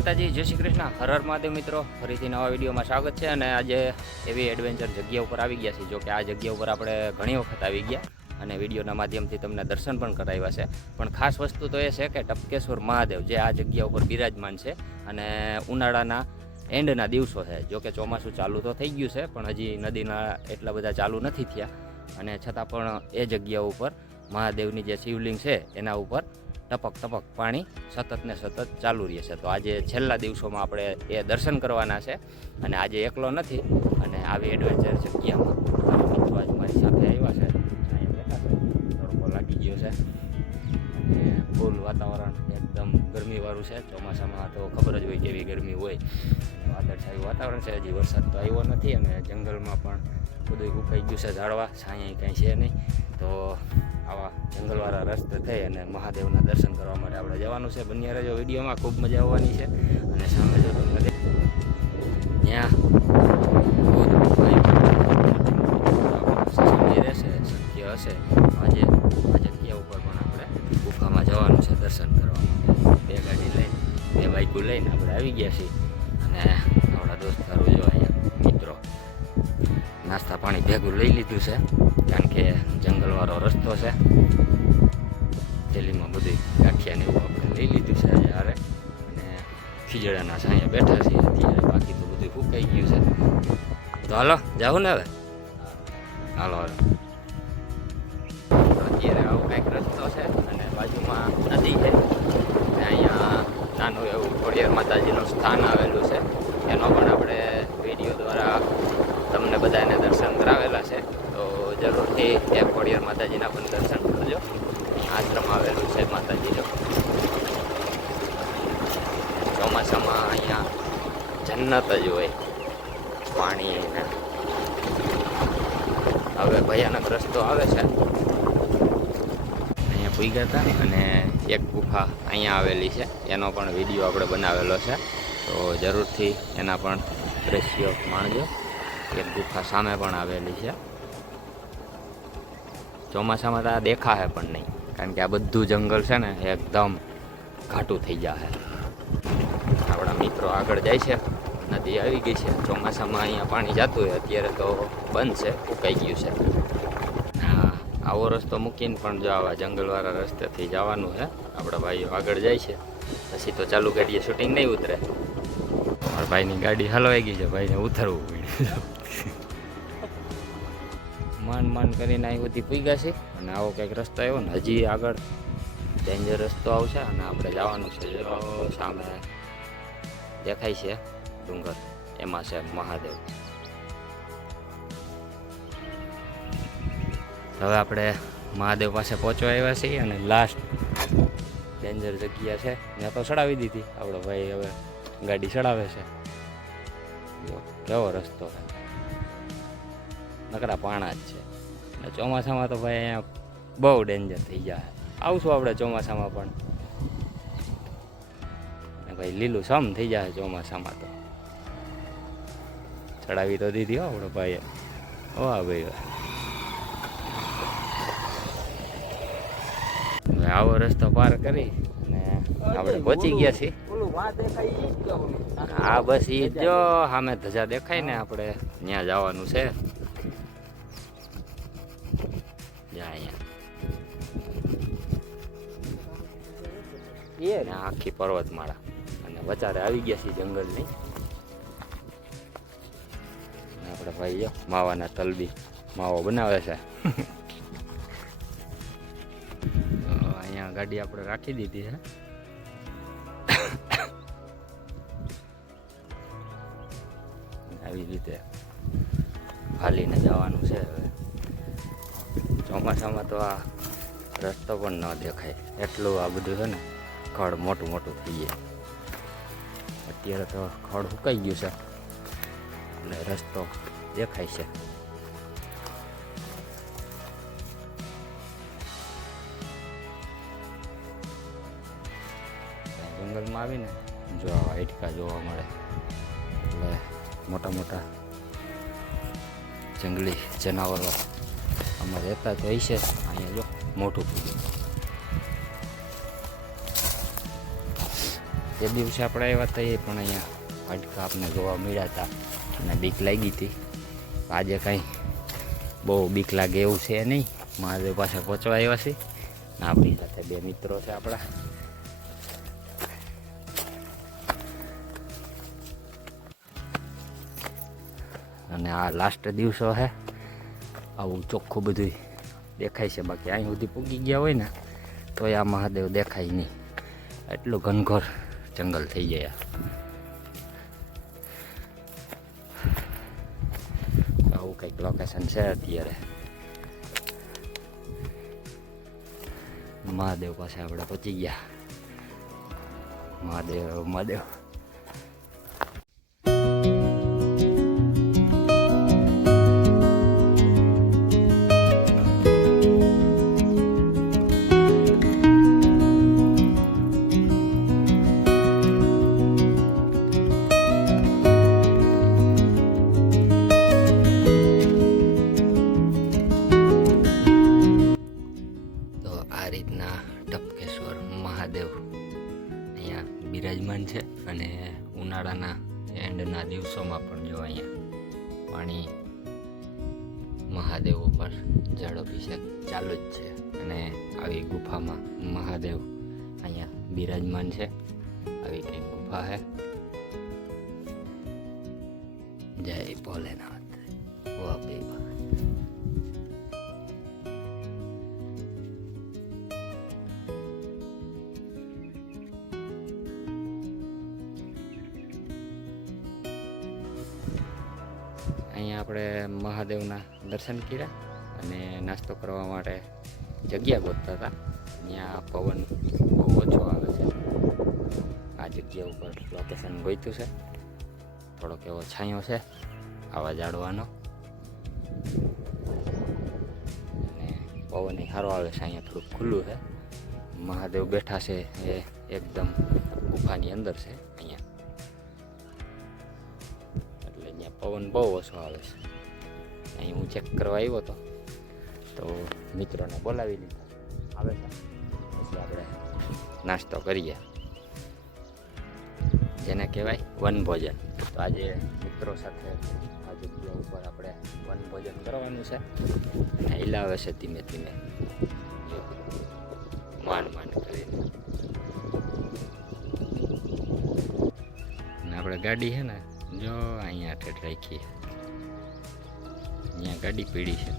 માતાજી, જય શ્રી કૃષ્ણ, હર હર મહાદેવ મિત્રો. ફરીથી નવા વિડીયોમાં સ્વાગત છે. અને આજે એવી એડવેન્ચર જગ્યા ઉપર આવી ગયા છે. જો કે આ જગ્યા ઉપર આપણે ઘણી વખત આવી ગયા અને વિડીયોના માધ્યમથી તમને દર્શન પણ કરાવ્યા છે. પણ ખાસ વસ્તુ તો એ છે કે ટપકેશ્વર મહાદેવ જે આ જગ્યા ઉપર બિરાજમાન છે અને ઉનાળાના એન્ડના દિવસો છે. જો કે ચોમાસું ચાલુ તો થઈ ગયું છે, પણ હજી નદીના એટલા બધા ચાલુ નથી થયા. અને છતાં પણ એ જગ્યા ઉપર મહાદેવની જે શિવલિંગ છે એના ઉપર ટપક ટપક પાણી સતત ને સતત ચાલુ રહે છે. તો આજે છેલ્લા દિવસોમાં આપણે એ દર્શન કરવાના છે. અને આજે એકલો નથી, અને આવી એડવેન્ચર જગ્યામાં મિત્રો આજ મારી સાથે આવ્યા છે. અહીંયા બેઠા છે, તડકો લાગી ગયો છે અને ફૂલ વાતાવરણ એકદમ ગરમીવાળું છે. ચોમાસામાં તો ખબર જ હોય કેવી ગરમી હોય. વાદળછાયું વાતાવરણ છે, હજી વરસાદ તો આવ્યો નથી અને જંગલમાં પણ બધું સુકાઈ ગયું છે, ઝાડવા છાંય કંઈ છે નહીં. તો આવા જંગલવાળા રસ્તે થઈ અને મહાદેવના દર્શન કરવા માટે આપણે જવાનું છે. બન્યા રહેજો વિડીયોમાં, ખૂબ મજા આવવાની છે. અને સામે જો તમને ત્યાં રહેશે, શક્ય હશે આજે આ જગ્યા ઉપર પણ આપણે ગુફામાં જવાનું છે દર્શન કરવા માટે. બે ગાડી લઈને, બે બાઇકો લઈને આપણે આવી ગયા છીએ. અને આપણા દોસ્તારો જો અહીંયા મિત્રો નાસ્તા પાણી ભેગું લઈ લીધું છે, કારણ કે જંગલવાળો રસ્તો છે. થેલીમાં બધું ગાંઠિયાને એવું આપણે લઈ લીધું છે યારે. અને ખીજડાના સાંયા બેઠા છીએ અત્યારે, બાકી તો બધું ફૂંકાઈ ગયું છે. તો હાલો જાઉં ને હવે, હાલો હાલો. અત્યારે આવો કંઈક રસ્તો છે અને બાજુમાં નદી છે. અને અહીંયા નાનું એવું ખોડિયાર માતાજીનું સ્થાન આવેલું છે. એનો પણ આપણે વિડીયો દ્વારા તમને બધાને દર્શન કરાવેલા છે. તો જરૂરથી એ ખોડિયાર માતાજીના પણ દર્શન કરજો. આશ્રમ આવેલું છે માતાજીનો. ચોમાસામાં અહીંયા જન્નત જ હોય, પાણી ને. હવે ભયાનક રસ્તો આવે છે. અહીંયા પૂગ્યા હતા અને એક ગુફા અહીંયા આવેલી છે, એનો પણ વિડીયો આપણે બનાવેલો છે. તો જરૂરથી એના પણ દ્રશ્યો માણજો. એક ગુફા સામે પણ આવેલી છે. ચોમાસામાં તો આ દેખાશે પણ નહીં, કારણ કે આ બધું જંગલ છે ને એકદમ ઘાટું થઈ જાય. આપણા મિત્રો આગળ જાય છે, નદી આવી ગઈ છે. ચોમાસામાં અહીંયા પાણી જતું હોય, અત્યારે તો બંધ છે, ફૂંકાઈ ગયું છે. હા, આવો રસ્તો મૂકીને પણ જો આવા જંગલવાળા રસ્તેથી જવાનું છે. આપણા ભાઈઓ આગળ જાય છે, પછી તો ચાલુ ગાડીએ શૂટિંગ નહીં ઉતરે. મારા ભાઈની ગાડી હલવાઈ ગઈ છે, ભાઈને ઉતરવું પડ્યું. માન કરીને અહીં સુધી પૂગ્યા છે. અને આવો કંઈક રસ્તો આવ્યો ને, હજી આગળ ડેન્જર રસ્તો આવશે અને આપણે જવાનું છે. સામે દેખાય છે ડુંગર, એમાં છે મહાદેવ. હવે આપણે મહાદેવ પાસે પહોંચવા આવ્યા છીએ અને લાસ્ટ ડેન્જર જગ્યા છે ત્યાં તો ચડાવી દીધી. આપણો ભાઈ હવે ગાડી ચડાવે છે. કેવો રસ્તો છે, નકરા પાણા જ છે. અને ચોમાસામાં તો ભાઈ અહીંયા બહુ ડેન્જર થઈ જાય. આવશું આપણે ચોમાસામાં પણ, ભાઈ લીલું સમ થઈ જાય ચોમાસામાં તો. ચડાવી તો દીધી હો આપણો ભાઈએ. વાહ ભાઈ વાહ. હવે આવો રસ્તો પાર કરી અને આપણે પહોંચી ગયા છીએ. હા બસ એ જો સામે ધજા દેખાય ને, આપણે ત્યાં જવાનું છે. અહીંયા આખી પર્વતમાળા અને વચારે આવી ગયા છીએ જંગલની. આપણે ભાઈ માવાના તલબી માવો બનાવે છે. અહીંયા ગાડી આપણે રાખી દીધી છે. આવી રીતે હાલીને જવાનું છે. હવે ચોમાસામાં તો આ રસ્તો પણ ન દેખાય એટલું આ બધું છે ને, ખડ મોટું મોટું થઈ જાય. અત્યારે તો ખડ સુકાઈ ગયું છે અને રસ્તો દેખાય છે. જંગલમાં આવીને જો આવા હાડકા જોવા મળે. એટલે મોટા મોટા જંગલી જનાવરો આમાં રહેતા તો હોય છે. અહીંયા જો મોટું પૂજ્યું. તે દિવસે આપણે આવ્યા હતા એ પણ અહીંયા હાડકા આપણે જોવા મળ્યા હતા અને બીક લાગી હતી. આજે કાંઈ બહુ બીક લાગે એવું છે નહીં. મહાદેવ પાસે પહોંચવા આવ્યા છે. આપણી સાથે બે મિત્રો છે આપણા. અને આ લાસ્ટ દિવસો છે. આવું ચોખ્ખું બધું દેખાય છે. બાકી અહીં સુધી પૂગી ગયા હોય ને તો આ મહાદેવ દેખાય નહીં. એટલું ઘનઘોર જંગલ થઈ જાય. આવું કંઈક લોકેશન છે અત્યારે. મહાદેવ પાસે આપણે પહોંચી ગયા. મહાદેવ મહાદેવ. રીતના ટપકેશ્વર મહાદેવ અહીંયા બિરાજમાન છે. અને ઉનાળાના એન્ડના દિવસોમાં પણ જો અહીંયા પાણી મહાદેવ ઉપર જળ અભિષેક ચાલુ જ છે. અને આવી ગુફામાં મહાદેવ અહીંયા બિરાજમાન છે. આવી કંઈક ગુફા છે. જય ભોલેનાથ. વાહ ભાઈ વાહ. અહીંયા આપણે મહાદેવના દર્શન કર્યા અને નાસ્તો કરવા માટે જગ્યા ગોતતા હતા. ત્યાં પવન બહુ ઓછો આવે છે. આ જગ્યા ઉપર લોકેશન ગોત્યું છે. થોડોક એવો છાંયો છે આવા ઝાડવાનો. અને પવન સારો આવે છે. અહીંયા થોડુંક ખુલ્લું છે. મહાદેવ બેઠા છે એ એકદમ ગુફાની અંદર છે. અહીંયા પવન બહુ ઓછો આવે છે. અહીં હું ચેક કરવા આવ્યો હતો તો મિત્રોને બોલાવી લીધા. આવે છે પછી આપણે નાસ્તો કરીએ, જેને કહેવાય વનભોજન. તો આજે મિત્રો સાથે આ જગ્યા ઉપર આપણે વનભોજન કરવાનું છે. અને હિલાવે છે ધીમે ધીમે માંડ માંડ કરીને. અને આપણે ગાડી છે ને જો અહીંયા ઠેઠ રાખીએ. અહીંયા ગાડી પીડી છે.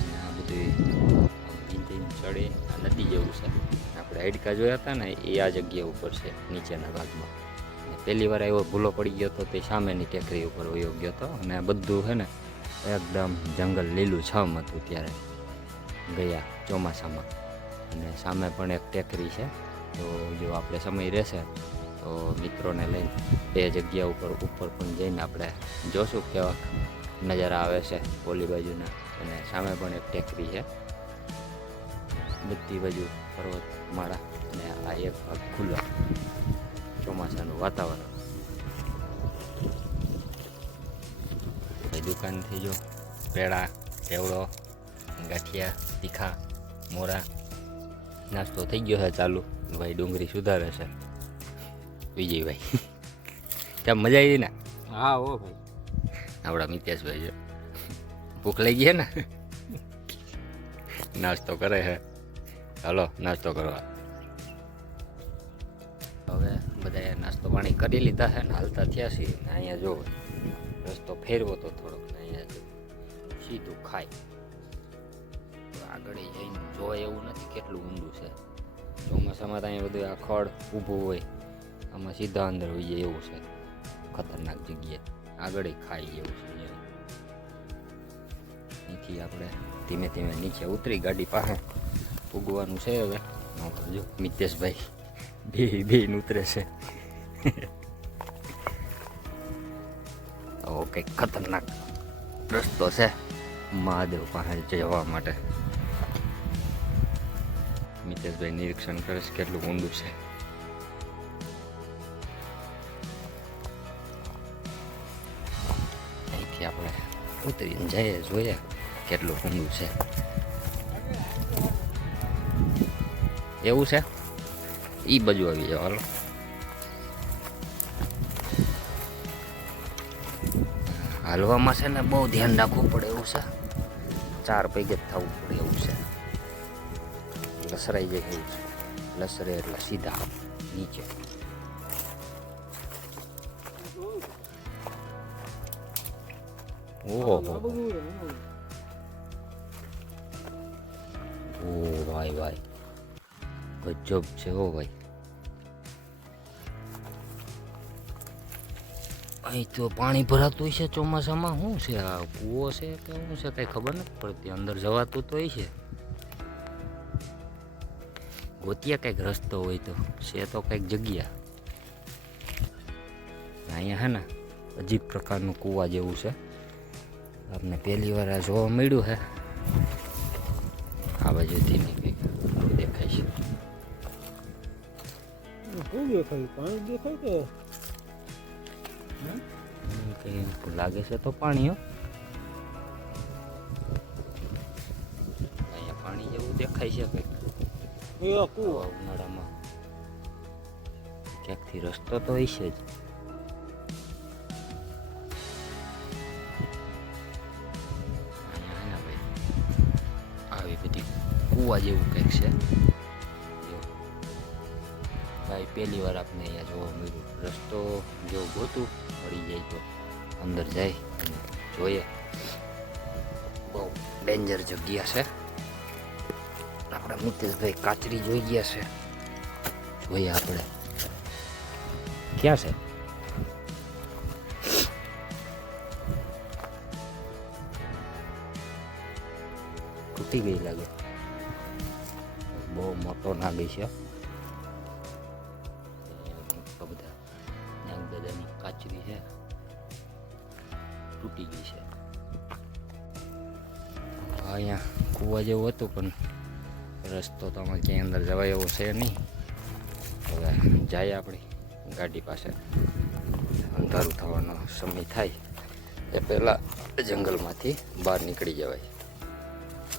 અને આ બધું ચડે આ નદી જેવું છે. આપણે હાડકા જોયા હતા ને એ આ જગ્યા ઉપર છે નીચેના ભાગમાં. પહેલી વાર એવો ભૂલો પડી ગયો હતો તે સામેની ટેકરી ઉપર વયો ગયો હતો. અને આ બધું છે ને એકદમ જંગલ લીલું છમ હતું ત્યારે ગયા ચોમાસામાં. અને સામે પણ એક ટેકરી છે. તો જો આપણે સમય રહેશે તો મિત્રોને લઈને બે જગ્યા ઉપર પણ જઈને આપણે જોશું કેવા નજારા આવે છે ઓલી બાજુના. અને સામે પણ એક ટેકરી છે. બધી બાજુ પર્વતમાળા અને આ એક ભાગ ખુલ્લો. ચોમાસાનું વાતાવરણ. દુકાનથી જો પેડા, કેવડો, ગાંઠિયા, તીખા, મોરા નાસ્તો થઈ ગયો છે ચાલુ. ભાઈ ડુંગળી સુધારે છે વિજયભાઈ. કેમ મજા આવી ને? હા ઓ ભાઈ. આપણા મિતેશભાઈ છે. ભૂખ લઈ ગઈ ને નાસ્તો કરે છે. ચાલો નાસ્તો કરવા. હવે બધાએ નાસ્તો પાણી કરી લીધા છે ને હાલતા થયા છીએ. અહીંયા જો રસ્તો ફેરવો તો થોડોક અહીંયા સીધું ખાય. આગળ જઈને જોવાય એવું નથી કેટલું ઊંડું છે. ચોમાસામાં તો અહીંયા બધું આ ખડ ઊભું હોય. આમાં સીધા અંદર હોઈ જાય એવું છે. ખતરનાક જગ્યાએ આગળ ખાઈ એવું છે. અહીંથી આપણે ધીમે ધીમે નીચે ઉતરી ગાડી પાસે ઉગવાનું છે. હવે જો મિતેશભાઈ બે ઉતરે છે. કંઈક ખતરનાક રસ્તો છે મહાદેવ પાસે જવા માટે. મિતેશભાઈ નિરીક્ષણ કરે છે કેટલું ઊંડું છે. અહીંથી આપણે ઉતરીને જઈએ જોઈએ કેટલું ઊંડું છે. એવું છે એ બાજુ આવી જાવ. હાલો હાલવામાં છે ને બહુ ધ્યાન રાખવું પડે એવું છે. 4 પૈકે જ થવું પડે એવું છે. લસરાઈ જાય એવું છે. લસરે એટલે સીધા નીચે. ઓહો ઓ ભાઈ ભાઈ ગજબ છે હો ભાઈ. અહીં તો પાણી ભરાતું છે ચોમાસામાં. શું છે આ કૂવો છે કે શું છે કઈ ખબર નથી પડતી. અંદર જવાતું તો છે. ગોતિયા કંઈક રસ્તો હોય તો છે તો કંઈક જગ્યા. અહીંયા હે ને અજીબ પ્રકારનું કૂવા જેવું છે. આપને પહેલી વાર આ જોવા મળ્યું છે. આ બાજુથી ને કંઈક દેખાય છે. કઈ લાગે છે તો પાણી હો. અહીંયા પાણી જેવું દેખાય છે કંઈક. ઉનાળામાં ક્યાંકથી રસ્તો તો હશે જ. આવી બધી કૂવા જેવું કંઈક છે. ભાઈ પહેલી વાર આપણે અહીંયા જોવા મળ્યું. રસ્તો જો ગોતું મળી જાય તો અંદર જાય અને જોઈએ. બહુ ડેન્જર જગ્યા છે. આપણા મિતેશભાઈ કાચરી જોઈ ગયા છે. જોઈએ આપણે ક્યાં છે. તૂટી ગઈ લાગે. બહુ મોટો નાગી છે. બધા નાગદાદાની કાચરી છે. તૂટી ગઈ છે. અહીંયા કૂવા જેવું હતું પણ રસ્તો તો આમાં ક્યાંય અંદર જવાય એવો છે નહીં. હવે જાય આપણી ગાડી પાસે. અંધારું થવાનો સમય થાય એ પહેલાં જંગલમાંથી બહાર નીકળી જવાય.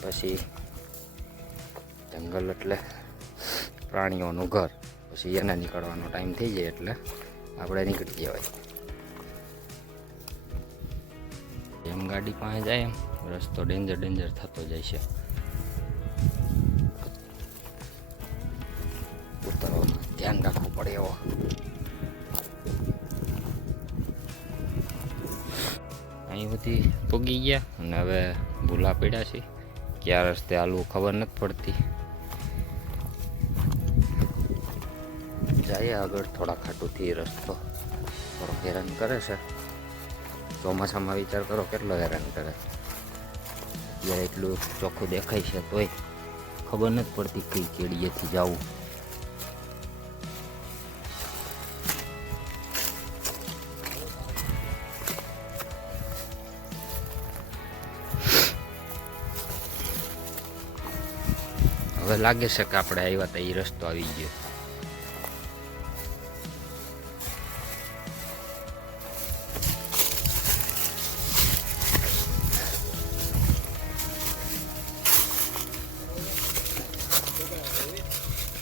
પછી જંગલ એટલે પ્રાણીઓનું ઘર. પછી એને નીકળવાનો ટાઈમ થઈ જાય એટલે આપણે નીકળી જવાય. એમ ગાડી પાસે જાય એમ રસ્તો ડેન્જર થતો જાય છે. ઉતરવામાં ધ્યાન રાખવું પડે એવો. અહીં બધી પૂગી ગયા અને હવે ભૂલા પડ્યા છે. ક્યાં રસ્તે હાલવું ખબર નથી પડતી. જાય આગળ થોડા ખાટુંથી રસ્તો થોડો હેરાન કરે છે. ચોમાસામાં વિચાર કરો કેટલો હેરાન કરે. અત્યારે એટલું ચોખ્ખું દેખાય છે તોય ખબર નથી પડતી કઈ કેડીએથી જવું. હવે લાગે છે કે આપણે આવ્યા હતા એ રસ્તો આવી ગયો.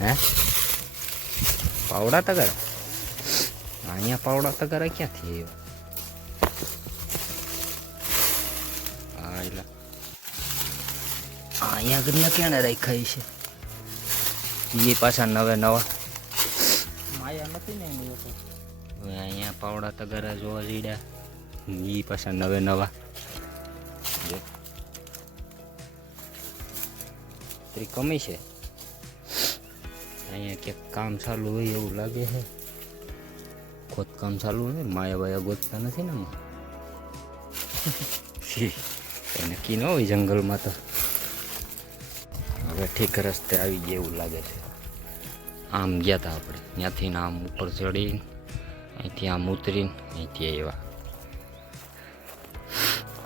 હે પાવડા તગર અહીંયા પાવડા તગર ક્યાંથી આવ્યો? અહીંયા ઘરના ક્યાં રાખાય છે એ પાછા નવા માયા નથી ને હવે અહીંયા પાવડા તગરા જોવા જીડ્યા એ પાછા નવા કમી છે. અહીંયા ક્યાંક કામ ચાલુ હોય એવું લાગે છે. ખોદકામ ચાલુ હોય. માયા બાયા ગોતતા નથી ને એમાં. નક્કી ન હોય જંગલમાં તો. હવે ઠીક રસ્તે આવી ગયા એવું લાગે છે. આમ ગયા હતા આપણે ત્યાંથી આમ ઉપર ચડીને અહીંથી આમ ઉતરીને અહીંથી આવ્યા.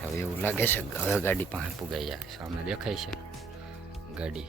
હવે એવું લાગે છે હવે ગાડી પાસે પુગાઈ જાય. સામે દેખાય છે ગાડી.